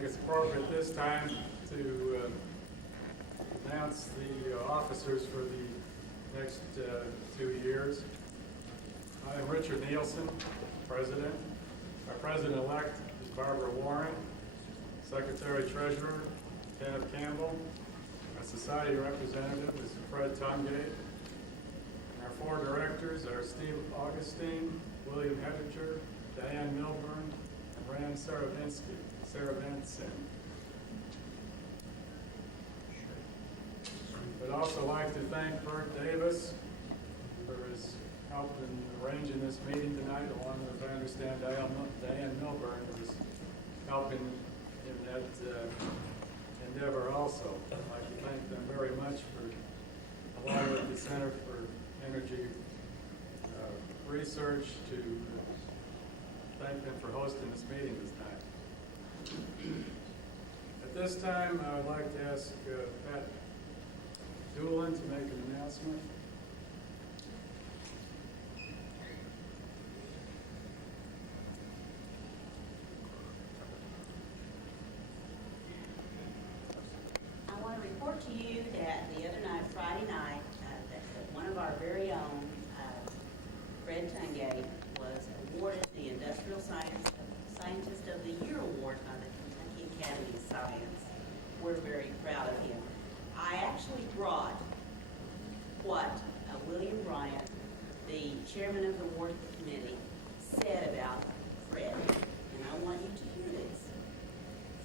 think it's appropriate this time to announce the officers for the next 2 years. I am Richard Nielsen, President. Our President-elect is Barbara Warren. Secretary-Treasurer, Kenneth Campbell. Our Society Representative is Fred Tungate. Our 4 directors are Steve Augustine, William Hedinger, Diane Milburn, and Rand Saravinsky. I'd also like to thank Bert Davis for his help in arranging this meeting tonight, along with, I understand, Diane Milburn, who was helping in that endeavor also. I'd like to thank them very much for, along with the Center for Energy Research, to thank them for hosting this meeting this time. At this time, I would like to ask Pat Doolin to make an announcement. I want to report to you that the other night, Friday night, that one of our very own, Fred Tungate, was awarded the Industrial Scientist of the Year Award by the Kentucky Academy of Science. We're very proud of him. I actually brought what William Bryant, the chairman of the award committee, said about Fred, and I want you to hear this.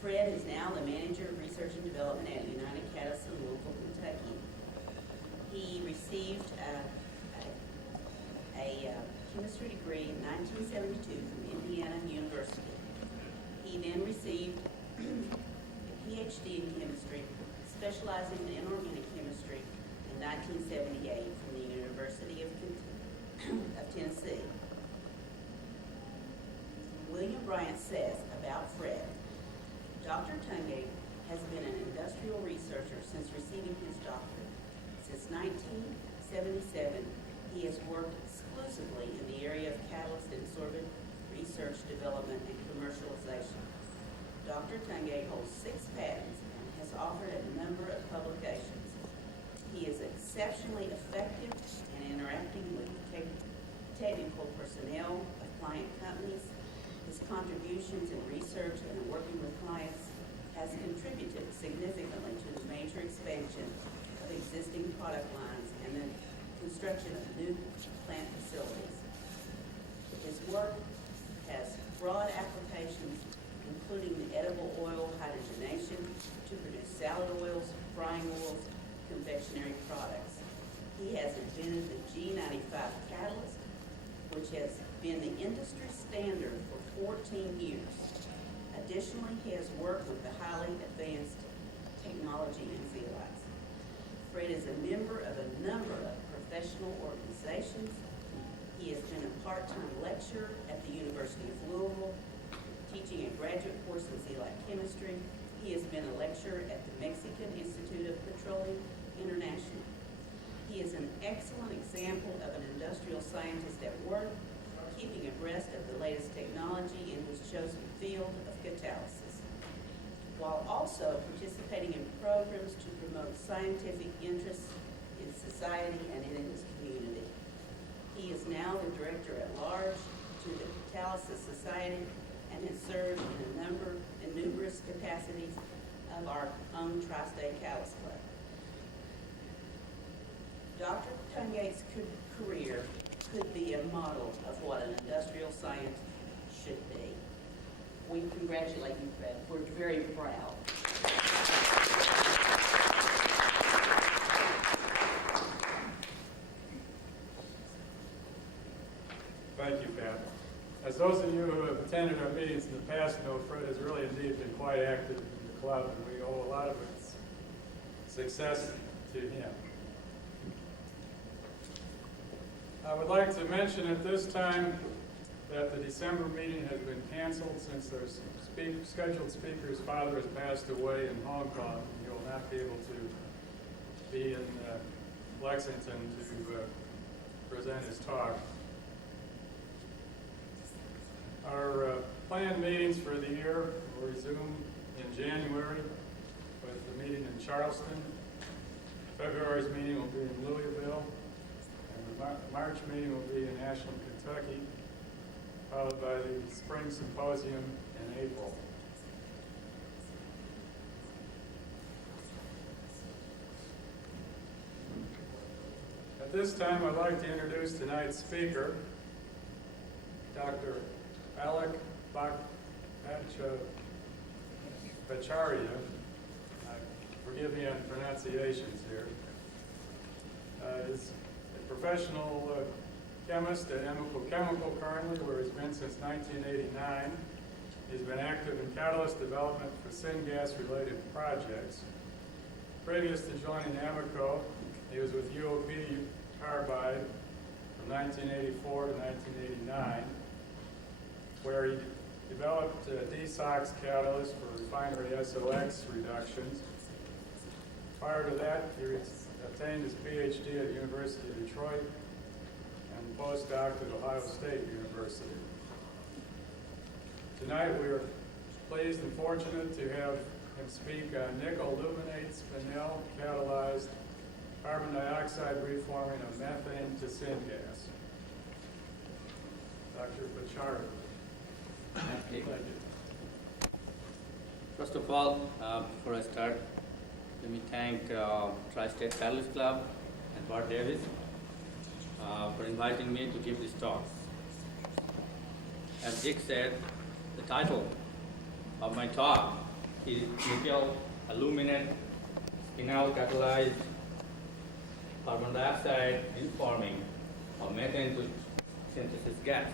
Fred is now the manager of research and development at United Catalyst in Louisville, Kentucky. He received a chemistry degree in 1972 from Indiana University. He then received a PhD in chemistry, specializing in inorganic chemistry in 1978 from the University of Tennessee. William Bryant says about Fred, Dr. Tungate has been an industrial researcher since receiving his doctorate. Since 1977, he has worked exclusively in the area of catalyst and sorbent research, development, and commercialization. Dr. Tungate holds 6 patents and has authored a number of publications. He is exceptionally effective in interacting with technical personnel of client companies. His contributions in research and in working with clients has contributed significantly to the major expansion of existing product lines and the construction of new plant facilities. His work has broad applications, including the edible oil hydrogenation to produce salad oils, frying oils, confectionery products. He has invented the G95 catalyst, which has been the industry standard for 14 years. Additionally, he has worked with the highly advanced technology in zeolites. Fred is a member of a number of professional organizations. He has been a part-time lecturer at the University of Louisville, teaching a graduate course in zeolite chemistry. He has been a lecturer at the Mexican Institute of Petroleum International. He is an excellent example of an industrial scientist at work, keeping abreast of the latest technology in his chosen field of catalysis, while also participating in programs to promote scientific interests in society and in his community. He is now the director at large to the Catalysis Society and has served in numerous capacities of our own Tri-State Catalyst Club. Dr. Tungate's career could be a model of what an industrial scientist should be. We congratulate you, Fred. We're very proud. Thank you, Pat. As those of you who have attended our meetings in the past know, Fred has really indeed been quite active in the club, and we owe a lot of its success to him. I would like to mention at this time that the December meeting has been canceled since our scheduled speaker's father has passed away in Hong Kong, and he will not be able to be in Lexington to present his talk. Our planned meetings for the year will resume in January with the meeting in Charleston. February's meeting will be in Louisville, and the March meeting will be in Ashland, Kentucky, followed by the spring symposium in April. At this time, I'd like to introduce tonight's speaker, Dr. Alec Bhattacharyya. Forgive me on pronunciations here. Is a professional chemist at Amoco Chemical currently, where he's been since 1989. He's been active in catalyst development for syngas-related projects. Previous to joining Amoco, he was with UOP Carbide from 1984 to 1989, where he developed DSOX catalysts for refinery SOX reductions. Prior to that, he obtained his PhD at the University of Detroit and postdoc at Ohio State University. Tonight, we are pleased and fortunate to have him speak on nickel aluminate spinel catalyzed carbon dioxide reforming of methane to syngas. Dr. Bhattacharyya. Okay. Thank you. First of all, before I start, let me thank Tristates Catalyst Club and Bart Davis for inviting me to give this talk. As Dick said, the title of my talk is nickel aluminate spinel catalyzed carbon dioxide reforming of methane to synthesis gas.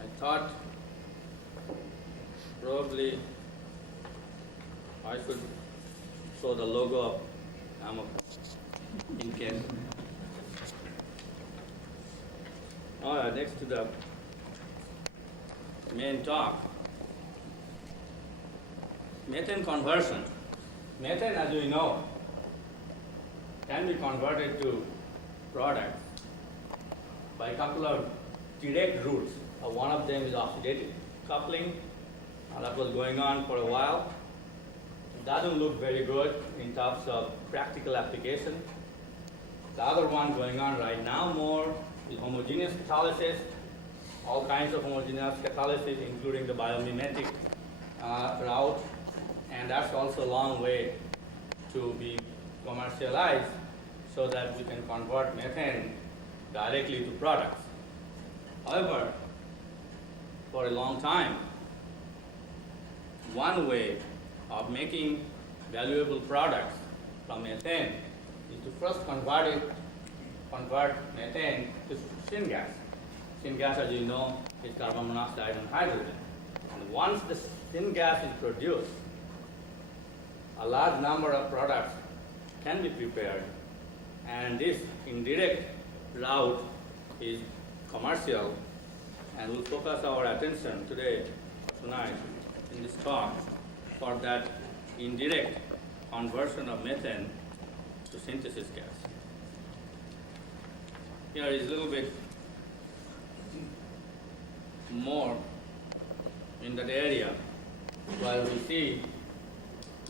I thought probably I should show the logo of Amoco in case. Next to the main talk, methane conversion. Methane, as we know, can be converted to products by a couple of direct routes. One of them is oxidative coupling. That was going on for a while. It doesn't look very good in terms of practical application. The other one going on right now more is homogeneous catalysis, all kinds of homogeneous catalysis, including the biomimetic route, and that's also a long way to be commercialized so that we can convert methane directly to products. However, for a long time, one way of making valuable products from methane is to first convert methane to syngas. Syngas, as you know, is carbon monoxide and hydrogen. And once the syngas is produced, a large number of products can be prepared, and this indirect route is commercial, and we'll focus our attention tonight in this talk for that indirect conversion of methane to synthesis gas. Here is a little bit more in that area where we see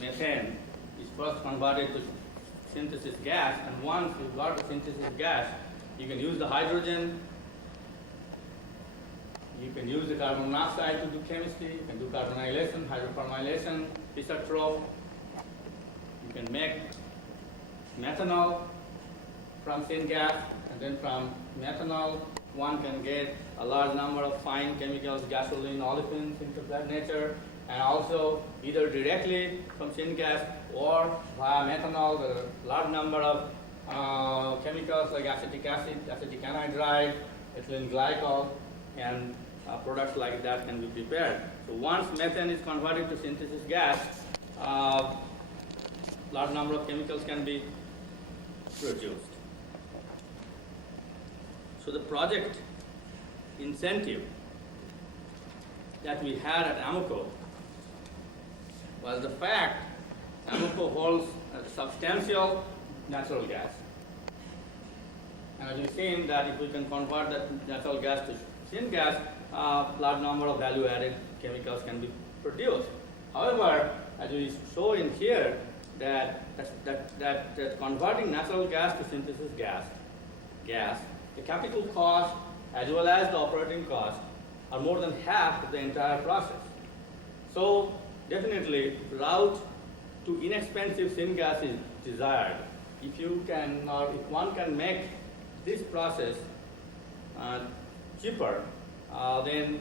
methane is first converted to synthesis gas, and once you've got the synthesis gas, you can use the hydrogen, you can use the carbon monoxide to do chemistry, you can do carbonylation, hydroformylation, isotrope, you can make methanol from syngas, and then from methanol one can get a large number of fine chemicals, gasoline, olefins, things of that nature, and also either directly from syngas or via methanol, the large number of chemicals like acetic acid, acetic anhydride, ethylene glycol, and products like that can be prepared. So once methane is converted to synthesis gas, large number of chemicals can be produced. So the project incentive that we had at Amoco was the fact Amoco holds a substantial natural gas. And as you've seen that if we can convert that natural gas to syngas, large number of value-added chemicals can be produced. However, as we show in here, that converting natural gas to synthesis gas, the capital cost as well as the operating cost are more than half of the entire process. So definitely, route to inexpensive syngas is desired. If you can, or if one can make this process cheaper, then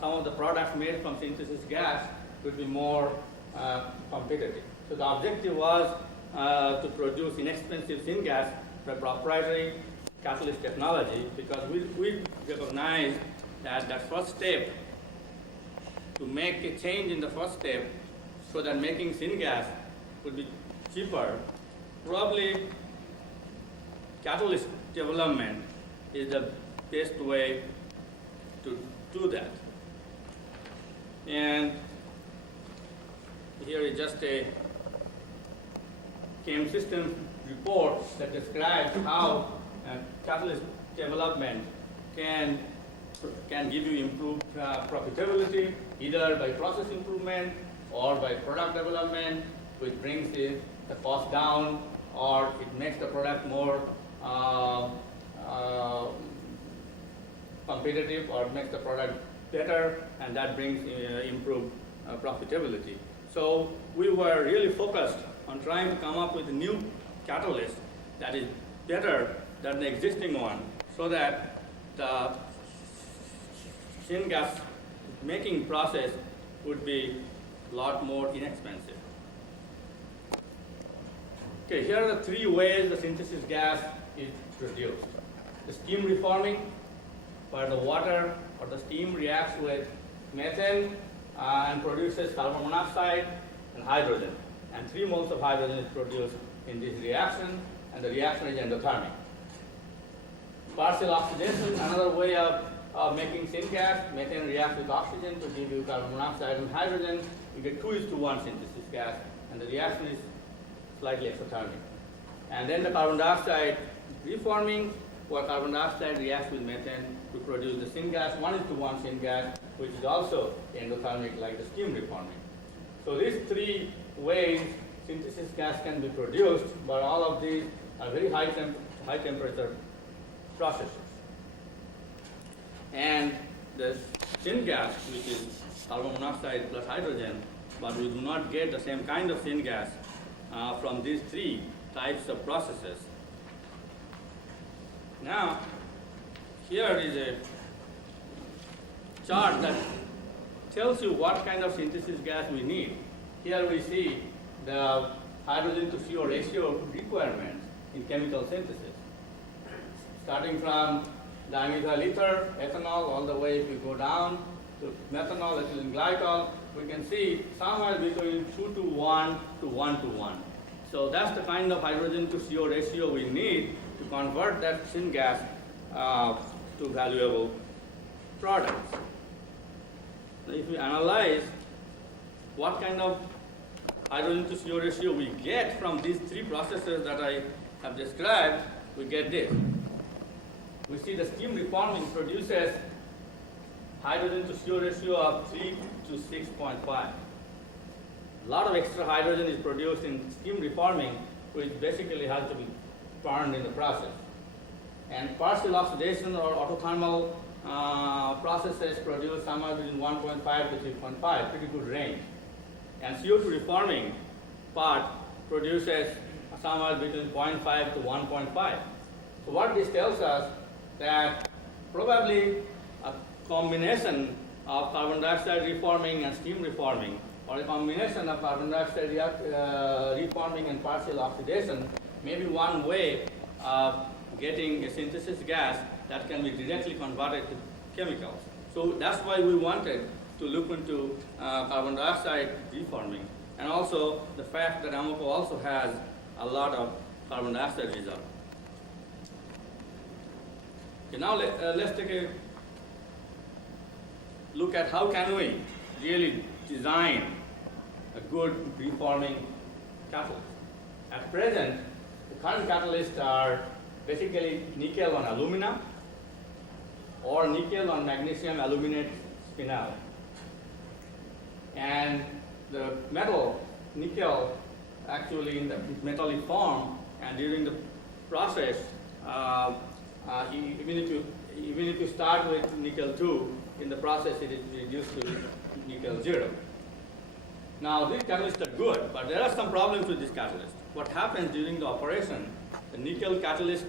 some of the products made from synthesis gas could be more competitive. So the objective was to produce inexpensive syngas by proprietary catalyst technology, because we recognize that that first step, to make a change in the first step so that making syngas would be cheaper, probably catalyst development is the best way to do that. And here is just a Chem Systems report that describes how catalyst development can give you improved profitability, either by process improvement or by product development, which brings the cost down, or it makes the product more competitive, or makes the product better, and that brings improved profitability. So we were really focused on trying to come up with a new catalyst that is better than the existing one, so that the syngas making process would be a lot more inexpensive. Okay, here are the three ways the synthesis gas is produced. The steam reforming, where the water or the steam reacts with methane and produces carbon monoxide and hydrogen. And 3 moles of hydrogen is produced in this reaction, and the reaction is endothermic. Partial oxidation, another way of making syngas. Methane reacts with oxygen to give you carbon monoxide and hydrogen. You get 2:1 synthesis gas, and the reaction is slightly exothermic. And then the carbon dioxide reforming, where carbon dioxide reacts with methane to produce the syngas, 1:1 syngas, which is also endothermic like the steam reforming. So these 3 ways synthesis gas can be produced, but all of these are very high temperature processes. And the syngas, which is carbon monoxide plus hydrogen, but we do not get the same kind of syngas from these 3 types of processes. Now, here is a chart that tells you what kind of synthesis gas we need. Here we see the hydrogen to CO ratio requirements in chemical synthesis. Starting from dimethyl ether, ethanol, all the way if you go down to methanol, ethylene glycol, we can see somewhere between 2:1 to 1:1. So that's the kind of hydrogen to CO ratio we need to convert that syngas to valuable products. So if we analyze what kind of hydrogen to CO ratio we get from these 3 processes that I have described, we get this. We see the steam reforming produces hydrogen to CO ratio of 3 to 6.5. A lot of extra hydrogen is produced in steam reforming, which basically has to be burned in the process. And partial oxidation or autothermal processes produce somewhere between 1.5 to 3.5, pretty good range. And CO2 reforming part produces somewhere between 0.5 to 1.5. So what this tells us, that probably a combination of carbon dioxide reforming and steam reforming, or a combination of carbon dioxide reforming and partial oxidation, may be one way of getting a synthesis gas that can be directly converted to chemicals. So that's why we wanted to look into carbon dioxide reforming, and also the fact that Amoco also has a lot of carbon dioxide reserve. Okay, now let's take a look at how can we really design a good reforming catalyst. At present, the current catalysts are basically nickel on alumina, or nickel on magnesium aluminate spinel. And the metal, nickel, actually in the metallic form, and during the process, even if you start with nickel 2, in the process it is reduced to nickel 0. Now these catalysts are good, but there are some problems with this catalyst. What happens during the operation, the nickel catalyst,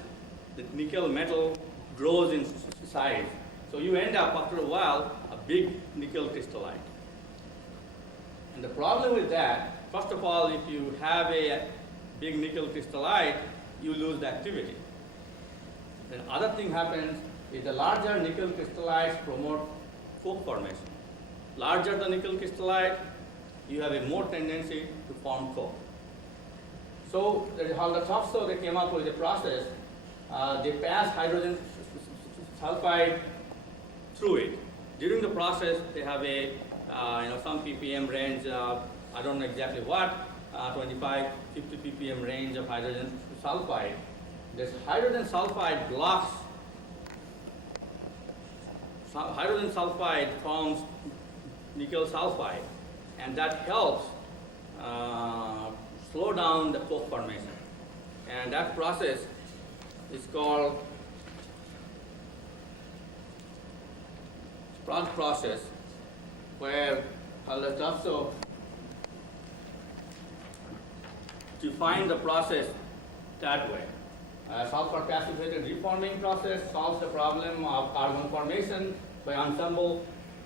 the nickel metal grows in size. So you end up after a while a big nickel crystallite. And the problem with that, first of all, if you have a big nickel crystallite, you lose the activity. Then other thing happens is the larger nickel crystallites promote coke formation. Larger the nickel crystallite, you have a more tendency to form coke. So how the Topsoe, they came up with a process, they pass hydrogen sulfide through it. During the process, they have a some ppm range, I don't know exactly what, 25, 50 ppm range of hydrogen sulfide. This hydrogen sulfide blocks, hydrogen sulfide forms nickel sulfide, and that helps slow down the coke formation. And that process is called Sprague process, where Topsoe define the process that way. Sulfur passivated reforming process solves the problem of carbon formation by ensemble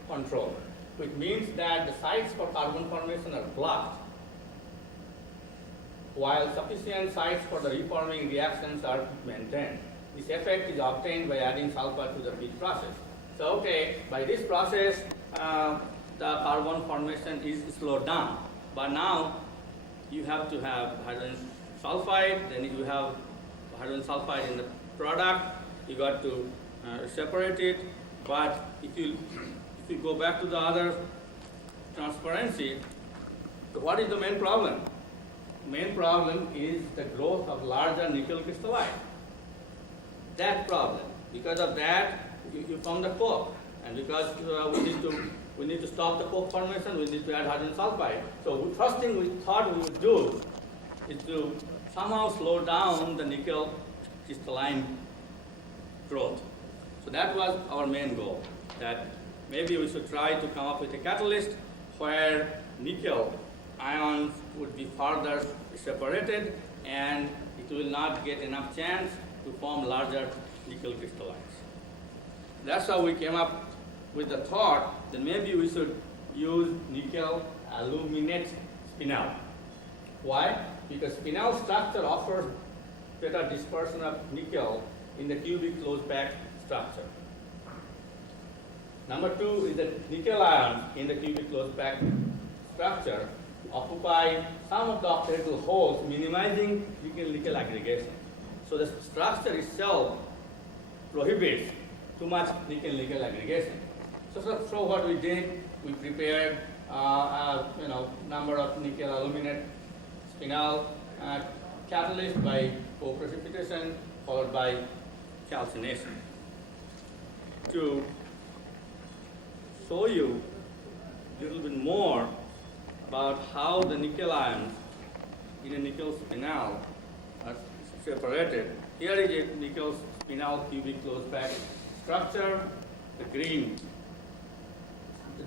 control, which means that the sites for carbon formation are blocked, while sufficient sites for the reforming reactions are maintained. This effect is obtained by adding sulfur to the feed process. So, okay, by this process, the carbon formation is slowed down. But now, you have to have hydrogen sulfide, then you have hydrogen sulfide in the product, you got to separate it. But if you go back to the other transparency, what is the main problem? Main problem is the growth of larger nickel crystallite. That problem. Because of that, you form the coke, and because we need to stop the coke formation, we need to add hydrogen sulfide. So the first thing we thought we would do is to somehow slow down the nickel crystalline growth. So that was our main goal, that maybe we should try to come up with a catalyst where nickel ions would be further separated and it will not get enough chance to form larger nickel crystallites. That's how we came up with the thought that maybe we should use nickel aluminate spinel. Why? Because spinel structure offers better dispersion of nickel in the cubic closed pack structure. Number two is that nickel ions in the cubic closed pack structure occupy some of the octahedral holes, minimizing nickel-nickel aggregation. So the structure itself prohibits too much nickel-nickel aggregation. So what we did, we prepared number of nickel aluminate spinel catalyst by co-precipitation followed by calcination. To show you a little bit more about how the nickel ions in a nickel spinel are separated. Here is a nickel spinel cubic closed pack structure. The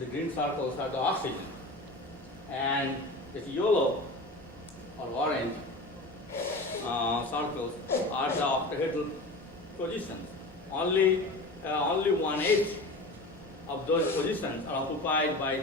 green circles are the oxygen, and the yellow or orange circles are the octahedral positions. Only 1/8 of those positions are occupied by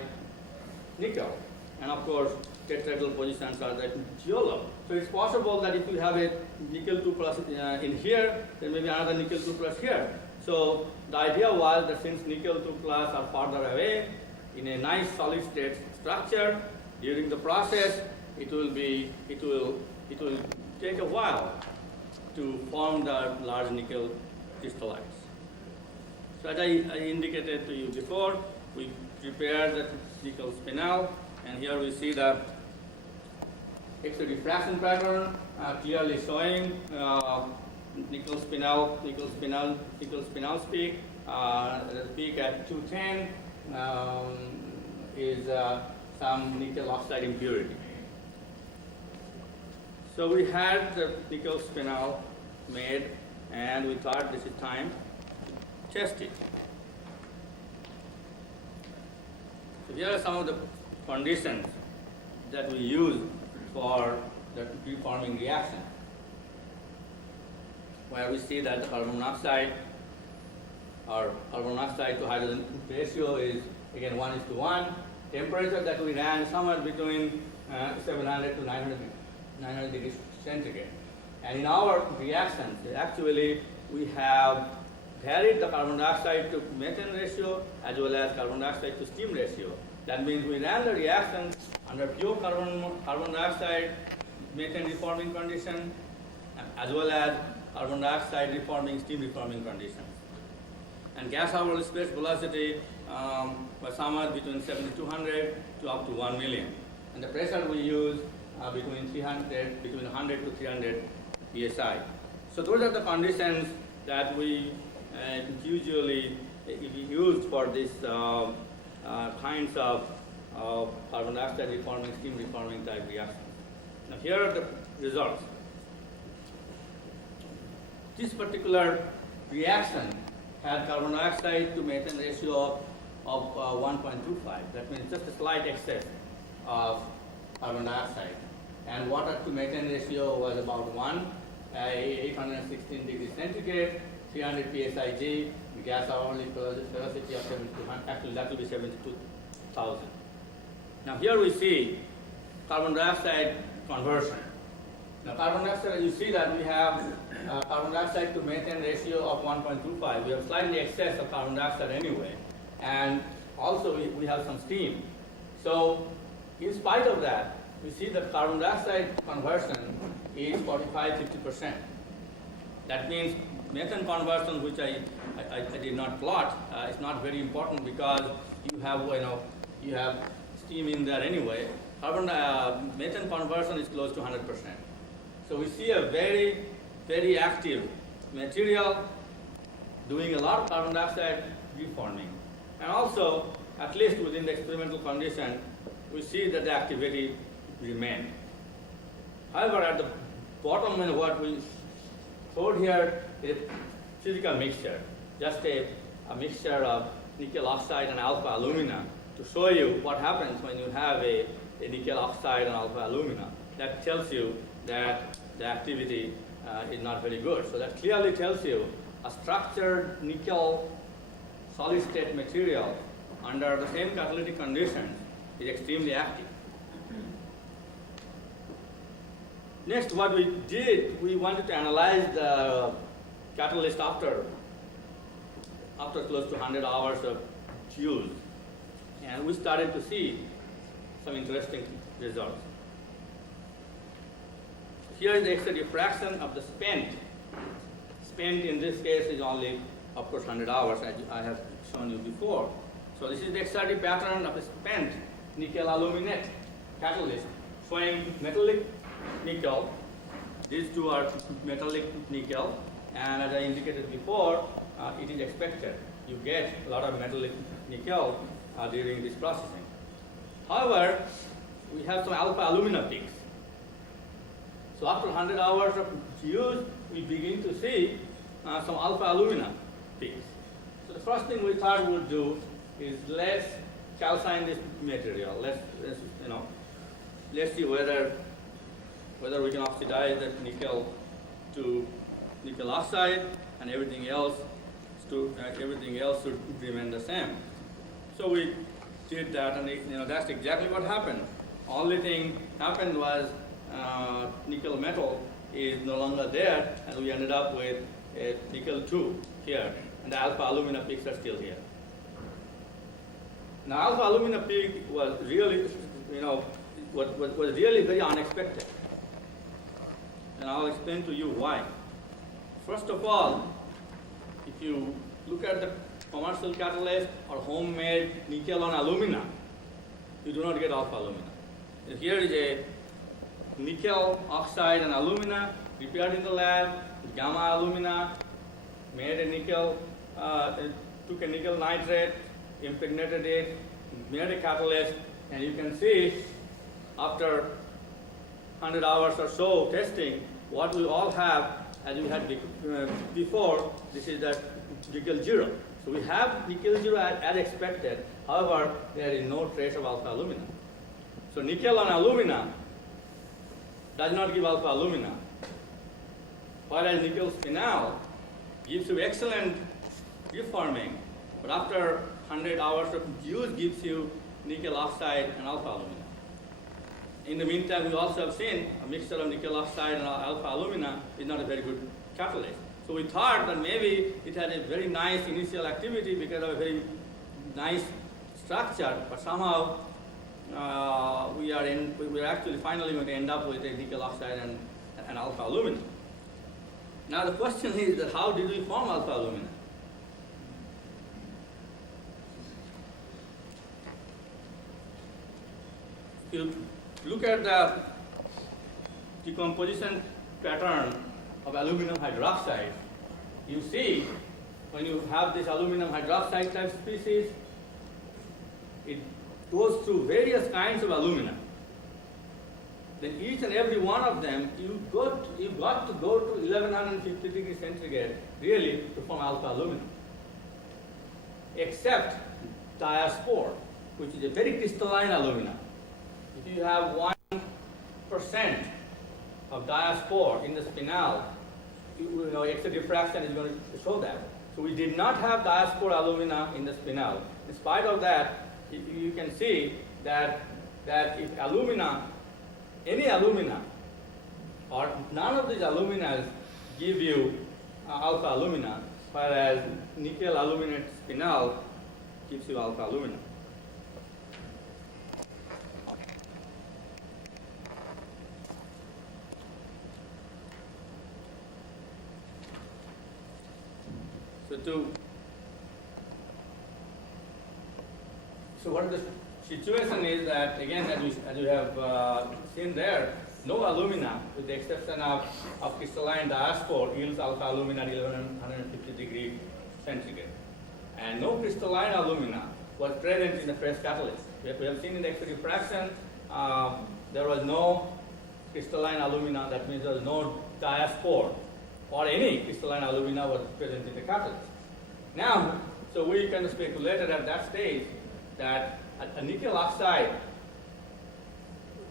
nickel, and of course tetrahedral positions are the yellow. So it's possible that if you have a nickel 2 plus in here, then maybe another nickel 2 plus here. So the idea was that since nickel 2 plus are farther away in a nice solid state structure, during the process it will take a while to form the large nickel crystallites. So as I indicated to you before, we prepared the nickel spinel, and here we see the X-ray diffraction pattern clearly showing nickel spinel peak, the peak at 210 is some nickel oxide impurity. So we had the nickel spinel made, and we thought this is time to test it. So here are some of the conditions that we use for the preforming reaction, where we see that the carbon monoxide or carbon monoxide to hydrogen ratio is again 1:1. Temperature that we ran somewhere between 700 to 900 degrees centigrade. And in our reactions, actually we have varied the carbon dioxide to methane ratio as well as carbon dioxide to steam ratio. That means we ran the reaction under pure carbon dioxide methane reforming condition as well as carbon dioxide reforming steam reforming conditions. And gas hourly space velocity was somewhere between 7,200 to up to 1 million. And the pressure we use between 100 to 300 psi. So those are the conditions that we usually used for these kinds of carbon dioxide reforming, steam reforming type reactions. Now here are the results. This particular reaction had carbon dioxide to methane ratio of 1.25. That means just a slight excess of carbon dioxide. And water to methane ratio was about 1, 816 degrees centigrade, 300 psig, the gas hourly velocity of 7200, actually that will be 72,000. Now here we see carbon dioxide conversion. Now carbon dioxide, you see that we have carbon dioxide to methane ratio of 1.25. We have slightly excess of carbon dioxide anyway. And also we have some steam. So in spite of that, we see that carbon dioxide conversion is 45-50%. That means methane conversion, which I did not plot, is not very important because you have steam in there anyway. Methane conversion is close to 100%. So we see a very, very active material doing a lot of carbon dioxide reforming. And also, at least within the experimental condition, we see that the activity remains. However, at the bottom of what we showed here is a physical mixture, just a mixture of nickel oxide and alpha alumina to show you what happens when you have a nickel oxide and alpha alumina. That tells you that the activity is not very good. So that clearly tells you a structured nickel solid state material under the same catalytic conditions is extremely active. Next, what we did, we wanted to analyze the catalyst after close to 100 hours of use. And we started to see some interesting results. Here is the X-ray diffraction of the spent. Spent in this case is only, of course, 100 hours, as I have shown you before. So this is the X-ray pattern of a spent nickel aluminate catalyst showing metallic nickel. These two are metallic nickel, and as I indicated before, it is expected. You get a lot of metallic nickel during this processing. However, we have some alpha alumina peaks. So after 100 hours of use, we begin to see some alpha alumina peaks. So the first thing we thought we would do is let's calcine this material. Let's see whether we can oxidize that nickel to nickel oxide, and everything else should remain the same. So we did that, and that's exactly what happened. Only thing happened was nickel metal is no longer there, and we ended up with a nickel 2 here, and the alpha alumina peaks are still here. Now, alpha alumina peak was really, was really very unexpected, and I'll explain to you why. First of all, if you look at the commercial catalyst or homemade nickel on alumina, you do not get alpha alumina. Here is a nickel oxide and alumina prepared in the lab, gamma alumina, made a nickel took a nickel nitrate, impregnated it, made a catalyst, and you can see after 100 hours or so testing, what we all have, as we had before, this is that nickel 0. So we have nickel 0 as expected. However, there is no trace of alpha alumina. So nickel on alumina does not give alpha alumina, whereas nickel spinel gives you excellent reforming, but after 100 hours of use gives you nickel oxide and alpha alumina. In the meantime, we also have seen a mixture of nickel oxide and alpha alumina is not a very good catalyst. So we thought that maybe it had a very nice initial activity because of a very nice structure, but somehow we are actually finally going to end up with a nickel oxide and alpha alumina. Now the question is that how did we form alpha alumina? If you look at the decomposition pattern of aluminum hydroxide, you see when you have this aluminum hydroxide type species, it goes through various kinds of alumina. Then each and every one of them, you've got to go to 1150 degrees centigrade really to form alpha alumina. Except diaspore, which is a very crystalline alumina. If you have 1% of diaspore in the spinel, X-ray diffraction is going to show that. So we did not have diaspore alumina in the spinel. In spite of that, you can see that if alumina, any alumina, or none of these aluminas give you alpha alumina, whereas nickel aluminate spinel gives you alpha alumina. So what the situation is that, again, as we have seen there, no alumina, with the exception of crystalline diaspore, yields alpha alumina at 1150 degrees centigrade. And no crystalline alumina was present in the fresh catalyst. We have seen in the X-ray diffraction, there was no crystalline alumina, that means there was no diaspore, or any crystalline alumina was present in the catalyst. Now, so we kind of speculated at that stage that a nickel oxide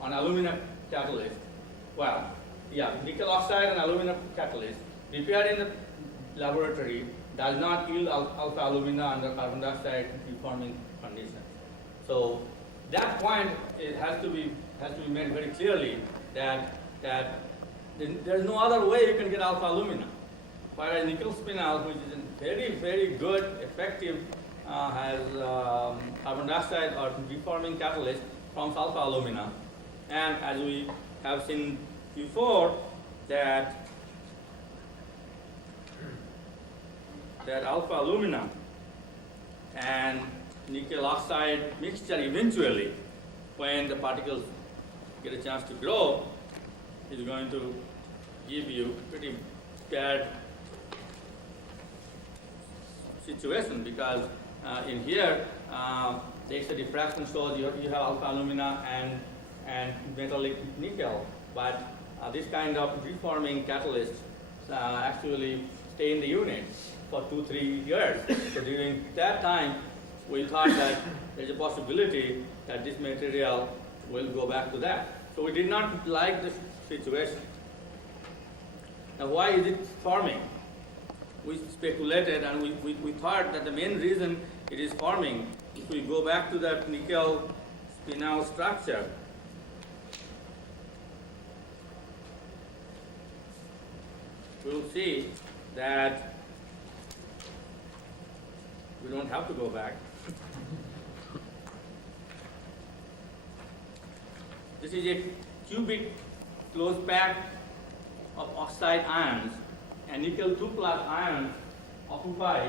on alumina catalyst, nickel oxide and alumina catalyst prepared in the laboratory does not yield alpha alumina under carbon dioxide reforming conditions. So that point has to be made very clearly that there's no other way you can get alpha alumina. Whereas nickel spinel, which is a very, very good, effective, has carbon dioxide or reforming catalyst, forms alpha alumina. And as we have seen before, that alpha alumina and nickel oxide mixture eventually, when the particles get a chance to grow, is going to give you pretty bad situation, because in here the X-ray diffraction shows you have alpha alumina and metallic nickel, but this kind of reforming catalysts actually stay in the unit for 2-3 years. So during that time, we thought that there's a possibility that this material will go back to that. So we did not like this situation. Now, why is it forming? We speculated, and we thought that the main reason it is forming, if we go back to that nickel spinel structure, we will see that we don't have to go back. This is a cubic closed pack of oxide ions, and nickel 2+ ions occupy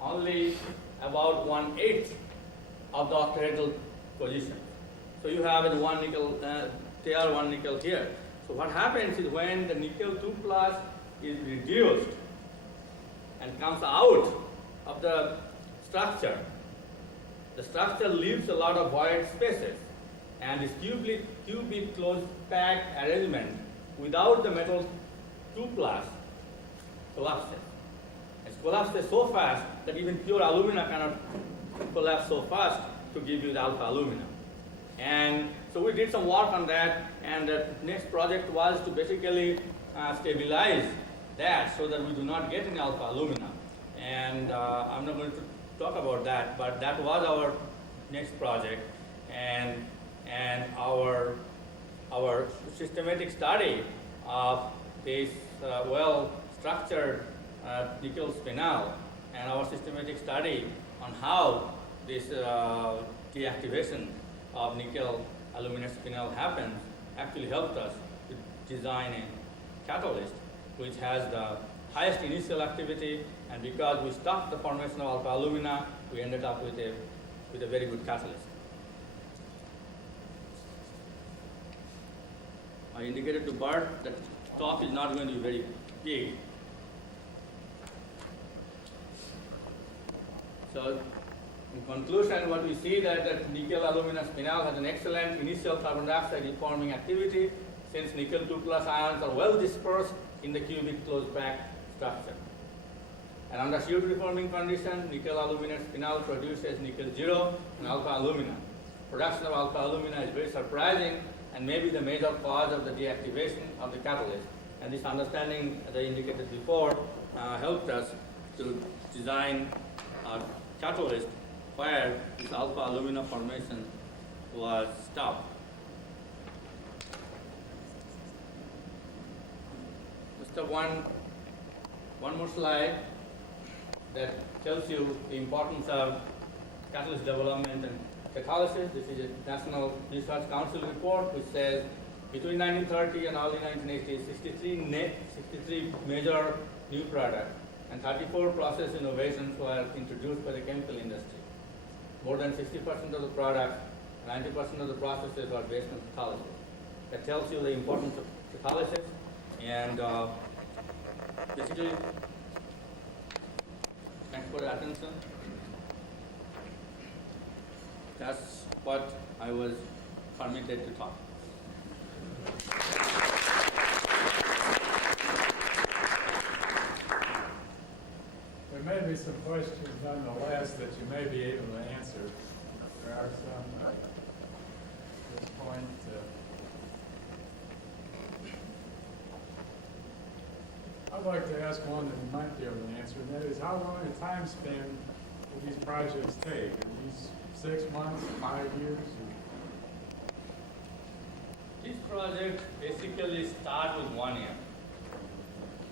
only about 1/8 of the octahedral position. So you have one nickel there, one nickel here. So what happens is when the nickel 2+ is reduced and comes out of the structure. The structure leaves a lot of void spaces, and this cubic closed pack arrangement without the metal 2+ collapses. It collapses so fast that even pure alumina cannot collapse so fast to give you the alpha alumina. And so we did some work on that, and the next project was to basically stabilize that so that we do not get any alpha alumina. And I'm not going to talk about that, but that was our next project, and our systematic study of this well-structured nickel spinel, and our systematic study on how this deactivation of nickel aluminate spinel happens actually helped us to design a catalyst which has the highest initial activity, and because we stopped the formation of alpha alumina, we ended up with a very good catalyst. I indicated to Bart that talk is not going to be very big. So, in conclusion, what we see that nickel alumina spinel has an excellent initial carbon dioxide reforming activity, since nickel 2+ ions are well dispersed in the cubic closed pack structure. And under shield reforming condition, nickel aluminate spinel produces nickel 0 and alpha alumina. Production of alpha alumina is very surprising and may be the major cause of the deactivation of the catalyst. And this understanding, as I indicated before, helped us to design a catalyst where this alpha alumina formation was stopped. Just one more slide that tells you the importance of catalyst development and catalysis. This is a National Research Council report which says between 1930 and early 1980s, 63 major new products and 34 process innovations were introduced by the chemical industry. More than 60% of the products, 90% of the processes are based on catalysis. That tells you the importance of catalysis, and basically, thanks for your attention. That's what I was permitted to talk. There may be some questions nonetheless that you may be able to answer. There are some at this point. I'd like to ask one that you might be able to answer, and that is, how long a time span do these projects take? Are these 6 months, 5 years? This project basically starts with 1 year.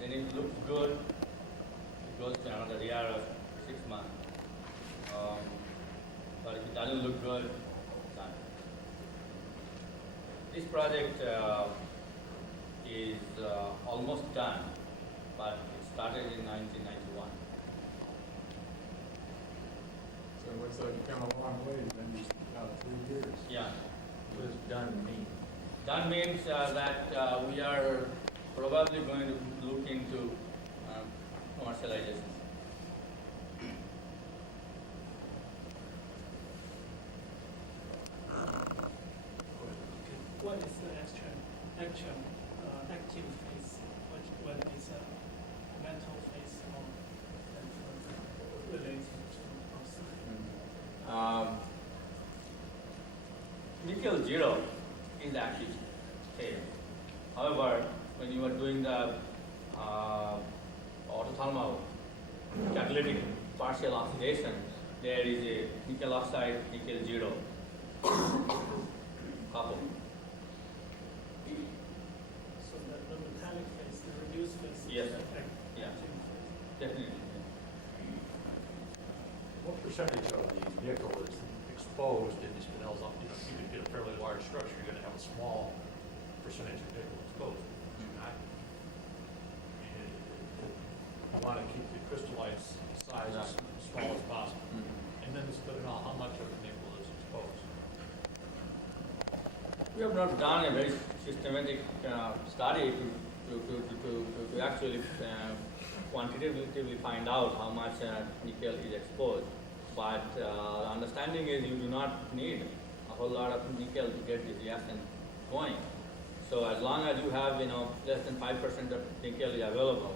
Then it looks good, it goes to another year or 6 months. But if it doesn't look good, it's done. This project is almost done, but it started in 1991. So it looks like you've come a long way, then you about 3 years. Yeah. What does done mean? Done means that we are probably going to look into commercialization. What is the actual active phase? Whether it's a mental phase or related to process? Nickel 0 is active phase. However, when you are doing the autothermal catalytic partial oxidation, there is a nickel oxide, nickel 0 couple. So the metallic phase, the reduced phase, Yes. is active Yeah. phase. Definitely. What percentage of the nickel is exposed in these spinels? You know, if you could get a fairly large structure, you're going to have a small percentage of nickel exposed. Not, you want to keep the crystalline size as small as possible. And then it's good to know how much of the nickel is exposed. We have not done a very systematic study to actually quantitatively find out how much nickel is exposed. But understanding is you do not need a whole lot of nickel to get this reaction going. So as long as you have less than 5% of nickel is available,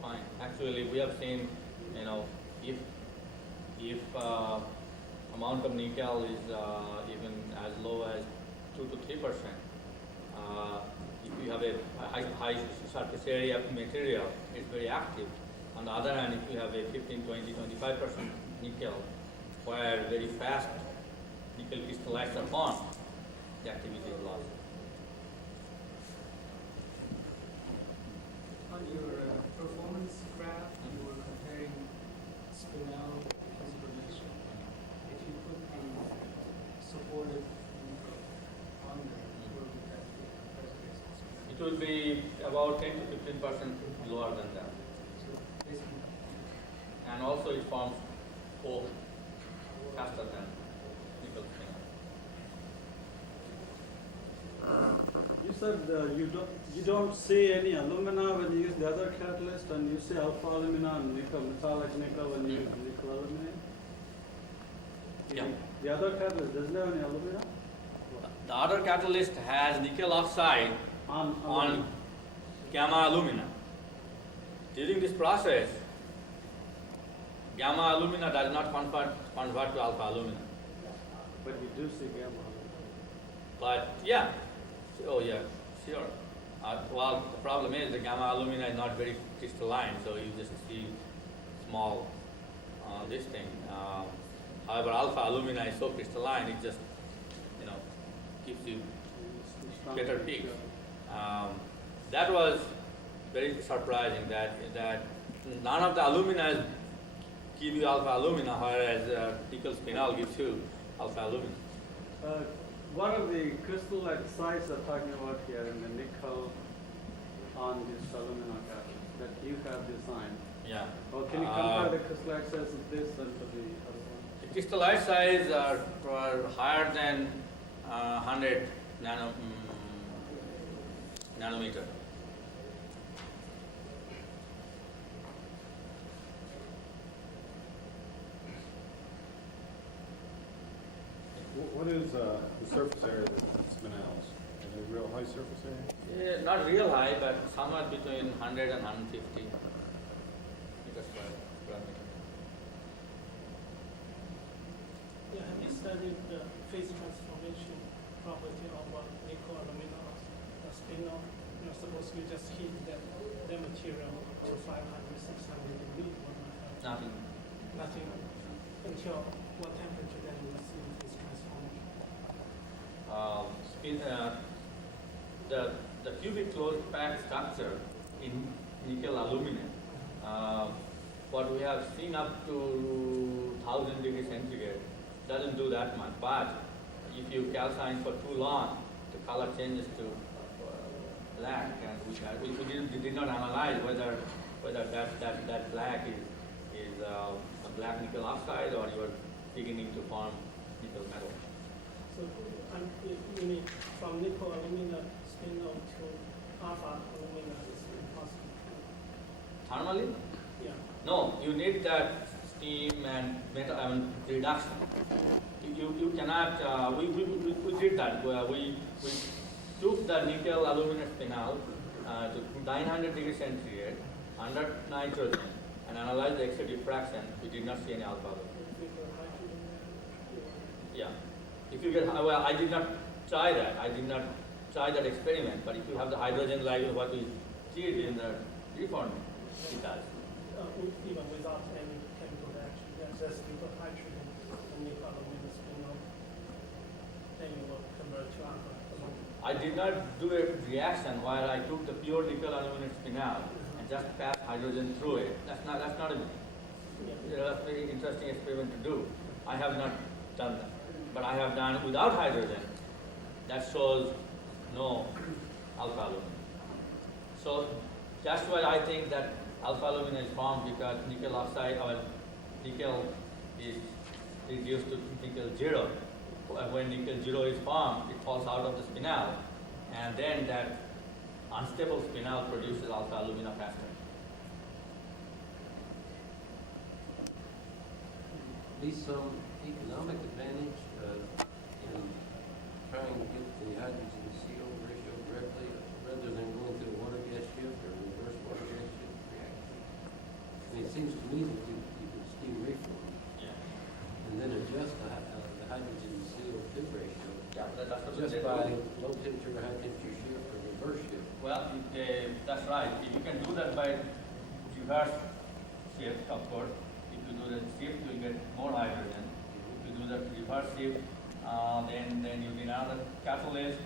fine. Actually, we have seen if amount of nickel is even as low as 2 to 3%. If you have a high surface area material, it's very active. On the other hand, if you have a 15, 20, 25% nickel, where very fast nickel crystallites are formed, the activity is lost. On your performance graph, you were comparing spinel conservation. If you put the supported on there, where would that be compared to spinel? It will be about 10 to 15% lower than that. So basically, And also it forms coke faster than nickel spinel. You said you don't see any alumina when you use the other catalyst, and you see alpha alumina and nickel, metallic nickel when you use nickel aluminate? Yeah. The other catalyst doesn't have any alumina? The other catalyst has nickel oxide on gamma alumina. During this process, gamma alumina does not convert to alpha alumina. But you do see gamma alumina. But yeah, oh yeah, sure. Well, the problem is the gamma alumina is not very crystalline, so you just see small this thing. However, alpha alumina is so crystalline, it just gives you better peaks. That was very surprising that none of the alumina give you alpha alumina, whereas nickel spinel gives you alpha alumina. What are the crystal-like sites they're talking about here in the nickel on this alumina catalyst that you have designed? Yeah. Well, can you compare the crystal-like size of this and to the other one? The crystallite size are higher than 100 nanometer. What is the surface area of spinels? Is it real high surface area? Yeah, not real high, but somewhere between 100 and 150 meters square meter. yeah, have you studied the phase transformation property of nickel alumina spinel? Suppose you just heat that material to 500, 600 degrees, Nothing. nothing until what temperature then you will see the phase transformation? The cubic closed pack structure in nickel aluminum, what we have seen up to 1000 degrees centigrade doesn't do that much. But if you calcine for too long, the color changes to black, and we did not analyze whether that black is a black nickel oxide or you are beginning to form nickel metal. So you mean from nickel alumina spinel to alpha alumina is impossible? Thermally? Yeah. No, you need that steam and metal reduction. You cannot. We did that. We took the nickel aluminum spinel to 900 degrees centigrade under nitrogen and analyzed the X-ray diffraction. We did not see any alpha alumina. Yeah. If you get, well, I did not try that. I did not try that experiment. But if you have the hydrogen like what we did in the reform, it does. Even without any chemical reaction, just you put hydrogen and nickel aluminum spinel, then you will convert to alpha alumina. I did not do a reaction while I took the pure nickel aluminum spinel and just passed hydrogen through it. That's not a very interesting experiment to do. I have not done that. But I have done without hydrogen. That shows no alpha alumina. So that's why I think that alpha alumina is formed, because nickel oxide or nickel is reduced to nickel 0. When nickel 0 is formed, it falls out of the spinel, and then that unstable spinel produces alpha alumina faster. be some economic advantage in trying to get the hydrogen to CO ratio directly rather than going through a water gas shift or reverse water gas shift reaction? I mean, it seems to me that you could steam reform and then adjust the hydrogen to CO2 ratio just by low temperature, high temperature shift or reverse shift. Well, that's right. If you can do that by reverse shift, of course. If you do the shift, you'll get more hydrogen. If you do the reverse shift, then you need another catalyst.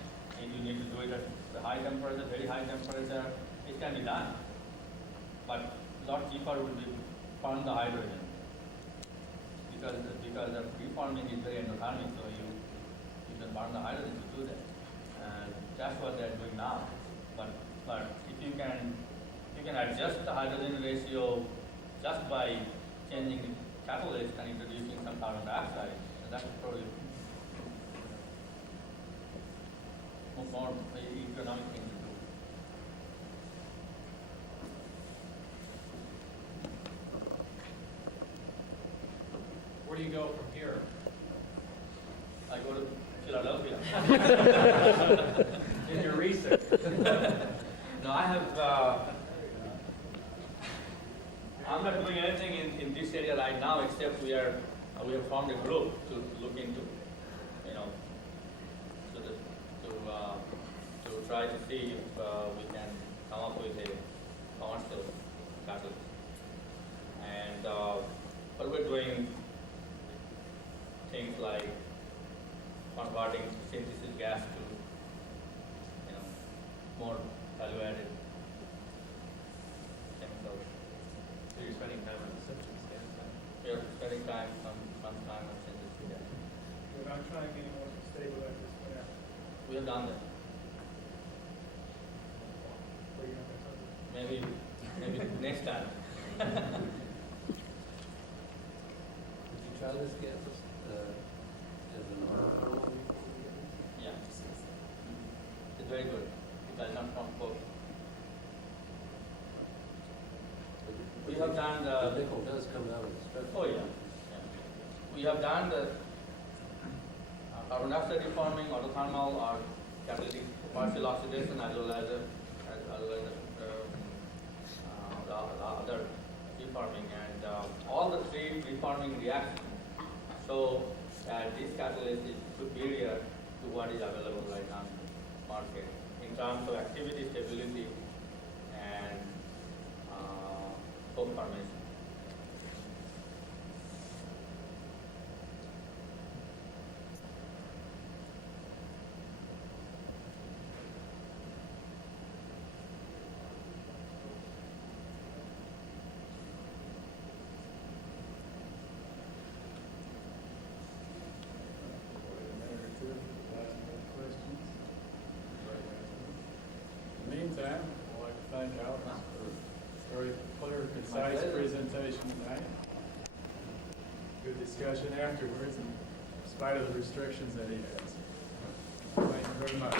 If you need to do it at the high temperature, very high temperature, it can be done. But a lot cheaper would be burn the hydrogen. Because the reforming is very endothermic, so you can burn the hydrogen to do that. And that's what they're doing now. But if you can adjust the hydrogen ratio just by changing the catalyst and introducing some carbon dioxide, so that's probably more economic thing to do. Where do you go from here? I go to Philadelphia. In your research? No, I have. I'm not doing anything in this area right now, except we have formed a group to look into, to try to see if we can come up with a commercial catalyst. And but we're doing things like converting synthesis gas to more value-added chemicals. So you're spending time on the symptoms stand? We are spending some time on synthesis gas. We're not trying any more to stabilize this for now. We have done that. But you're not gonna touch it. Maybe next time. Did you try this gas as an oil? Yeah. It's very good. It does not from coke. We have done The nickel does come out of the spectrum. Oh yeah. We have done the carbon dioxide reforming, autothermal, or catalytic partial oxidation, as well as the other reforming, and all the three reforming reactions show that this catalyst is superior to what is available right now in the market in terms of activity, stability, and coke formation. In the meantime, I'd like to thank Alex for a very clear, concise presentation tonight. Good discussion afterwards, in spite of the restrictions that he has. Thank you very much.